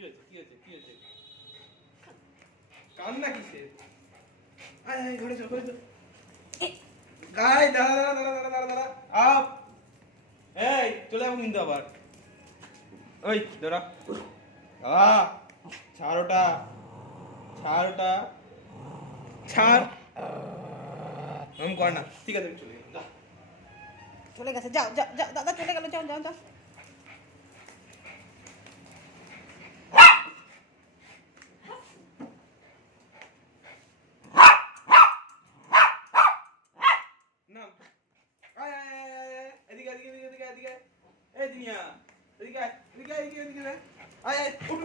কি হয়েছে কান্না কিসের? আয় আয় ঘরে চল গাই দাঁড়া আপ এই চলে যাবো কিন্তু আবার ওই দাঁড়া ছাড় ওটা ছাড় কর না ঠিক আছে চলে যা চলে গেছে যাও যাও যাও দাদা চলে গেল যাও যাও যাও না আয় আয় আয় আয় আয় এদিকে এই দিনিয়া এদিকে আয় আয় আয় উঠ